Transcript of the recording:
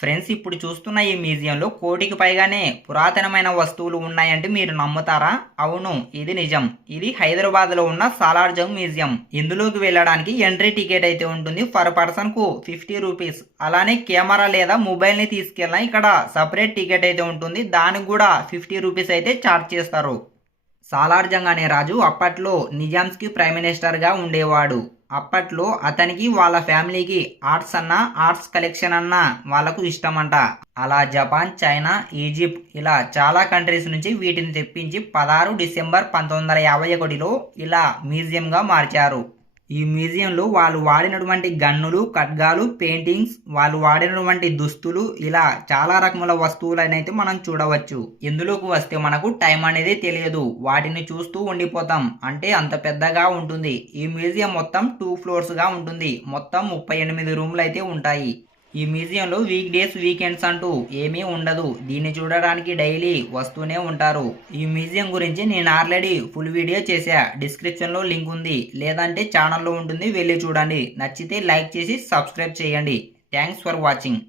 Friends ఇప్పుడు చూస్తున్న ఈ మ్యూజియంలో కోటికి పైగానే పురాతనమైన వస్తువులు ఉన్నాయంటే మీరు నమ్ముతారా? అవును, ఇది నిజం. ఇది హైదరాబాద్లో ఉన్న సాలార్జంగ్ మ్యూజియం. ఇందులోకి వెళ్ళడానికి ఎంట్రీ టికెట్ అయితే ఉంటుంది. పర్ పర్సన్ కు 50 రూపీస్. అలానే కెమెరా లేదా మొబైల్ ని తీసుకెళ్ళినా ఇక్కడ సపరేట్ టికెట్ అయితే ఉంటుంది. దానికి కూడా 50 రూపీస్ అయితే ఛార్జ్ చేస్తారు. సాలార్జంగ్ అనే రాజు అప్పట్లో నిజాంస్కి ప్రైమ్ మినిస్టర్గా ఉండేవాడు. అప్పట్లో అతనికి వాళ్ళ ఫ్యామిలీకి ఆర్ట్స్ కలెక్షన్ అన్న వాళ్ళకు ఇష్టమంట. అలా జపాన్, చైనా, ఈజిప్ట్ ఇలా చాలా కంట్రీస్ నుంచి వీటిని తెప్పించి 16 డిసెంబర్ 1951లో ఇలా మ్యూజియంగా మార్చారు. ఈ మ్యూజియంలో వాళ్ళు వాడినటువంటి గన్నులు, ఖడ్గాలు, పెయింటింగ్స్, వాళ్ళు వాడినటువంటి దుస్తులు ఇలా చాలా రకముల వస్తువులనైతే మనం చూడవచ్చు. ఇందులోకి వస్తే మనకు టైం అనేది తెలియదు. వాటిని చూస్తూ ఉండిపోతాం. అంటే అంత పెద్దగా ఉంటుంది. ఈ మ్యూజియం మొత్తం 2 ఫ్లోర్స్గా ఉంటుంది. మొత్తం 38 రూమ్లు అయితే ఉంటాయి. ఈ మ్యూజియంలో వీక్ డేస్, వీకెండ్స్ అంటూ ఏమీ ఉండదు. దీన్ని చూడడానికి డైలీ వస్తూనే ఉంటారు. ఈ మ్యూజియం గురించి నేను ఆల్రెడీ ఫుల్ వీడియో చేశా. డిస్క్రిప్షన్లో లింక్ ఉంది, లేదంటే ఛానల్లో ఉంటుంది, వెళ్ళి చూడండి. నచ్చితే లైక్ చేసి సబ్స్క్రైబ్ చేయండి. Thanks for watching.